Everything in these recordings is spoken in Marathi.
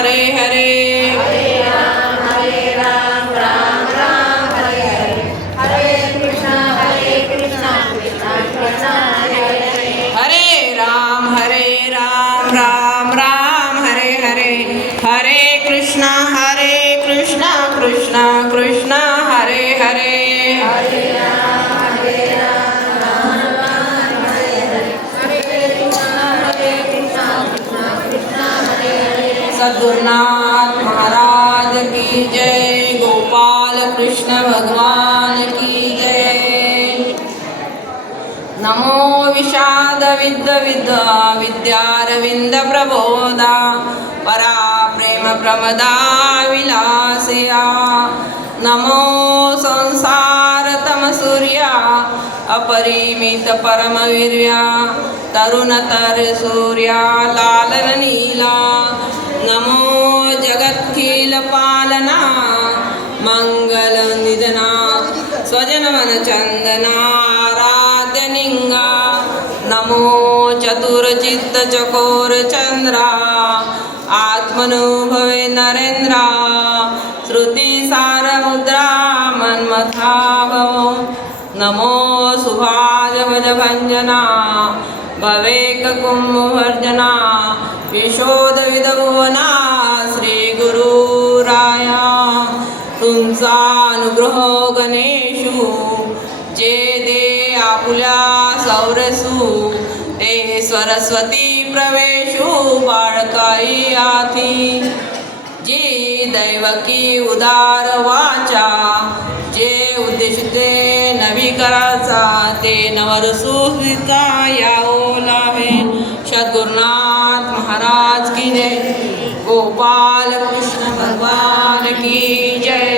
हरे हरे हरे राम राम राम हरे हरे हरे कृष्णा कृष्णा कृष्णा हरे हरे हरे राम राम राम हरे हरे हरे कृष्णा कृष्णा कृष्णा हरे हरे हरे राम राम राम हरे हरे हरे कृष्णा कृष्णा हरे हरे सद्गुरुनाथ महाराज की जय। गोपाल कृष्ण भगवान की जय। नमो विषाद विद्यारविंद प्रबोधा परा प्रेम प्रमदा विलासया। नमो संसार तम सूर्या अपरिमित परमवीर्या तरुण तर सूर्या लालन नीला। नमो जगत्खिल पालना मंगल निधना स्वजन मन चंदना आराध्य निंगा। नमो चतुरचित्त चकोर चंद्रा आत्मनुभवे नरेंद्रा श्रुति सार मुद्रा मन्मथा भव। नमो सुभाज भज भंजना भवेक कुंभवर्जना विशोध विदभुवना श्री गुरुराया। तुमचा अनुग्रह गणेशू जे दे आपुल्या सौरसू ते सरस्वती प्रवेशू बाळकाई आथी। जे दैवकी उदार वाचा जे उद्देशिते नवी कराचा ते नवरसू स्वीता याओ लाभे। सद्गुरुनाथ महाराज की जय। गोपाल कृष्ण भगवान की जय।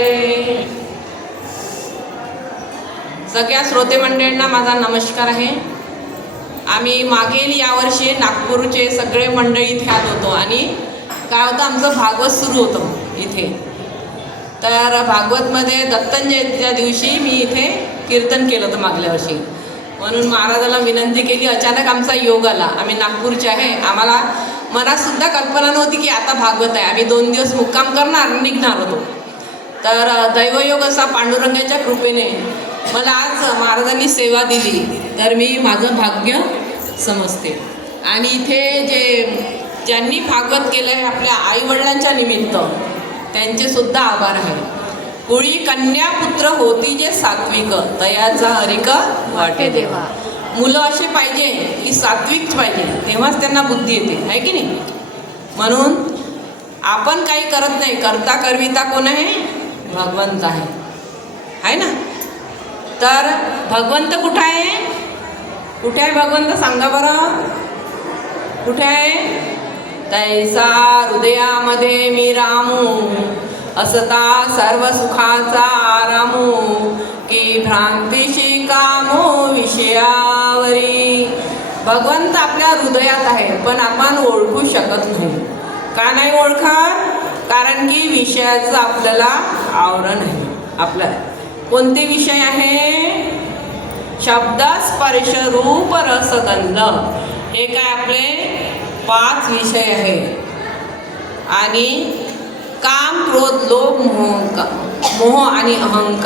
सगळ्या श्रोते मंडळींना माझा नमस्कार आहे। आम्ही मागील यावर्षी नागपूरचे सगळे मंडळी इथे आलो होतो आणि काय होतं आमचं भागवत सुरू होतं इथे। तर भागवतमध्ये दत्त जयंतीच्या दिवशी मी इथे कीर्तन केलं होतं मागल्या वर्षी। म्हणून महाराजाला विनंती केली। अचानक आमचा योग आला। आम्ही नागपूरचे आहे। आम्हाला मनातसुद्धा कल्पना नव्हती की आता भागवत आहे। आम्ही 2 दिवस मुक्काम करणार निघणार होतो। तर दैवयोग असा पांडुरंगाच्या कृपेने मला आज महाराजांनी सेवा दिली तर मी माझं भाग्य समजते। आणि इथे ज्यांनी भागवत केलं आहे आपल्या आईवडिलांच्या निमित्त त्यांचेसुद्धा आभार आहे। कुळी कन्या पुत्र होती जे सात्विक तयाचा हरिक वाटे देवा। मुलं असे पाहिजे की सात्विक पाहिजे तेव्हाच त्यांना बुद्धी येते आहे की नाही। म्हणून आपण काही करत नाही करता करविता कोण आहे भगवंत आहे ना। तर भगवंत कुठं आहे कुठे आहे भगवंत सांगा बरं कुठे आहे। तैसा हृदयामध्ये मी रामू असता सर्व सुखाचा आरामू की भ्रांतीशी कामो विषयावरी। भगवंत आपल्या हृदयात आहे पण आपण ओळखू शकत नाही। का नाही ओळखत कारण की विषयाचं आपल्याला आवरण आहे। आपलं कोणते विषय आहे शब्द स्पर्श रूप रस गंध हे काय आपले 5 विषय आहे। आणि काम क्रोध लोभ मोह आणि अहंकार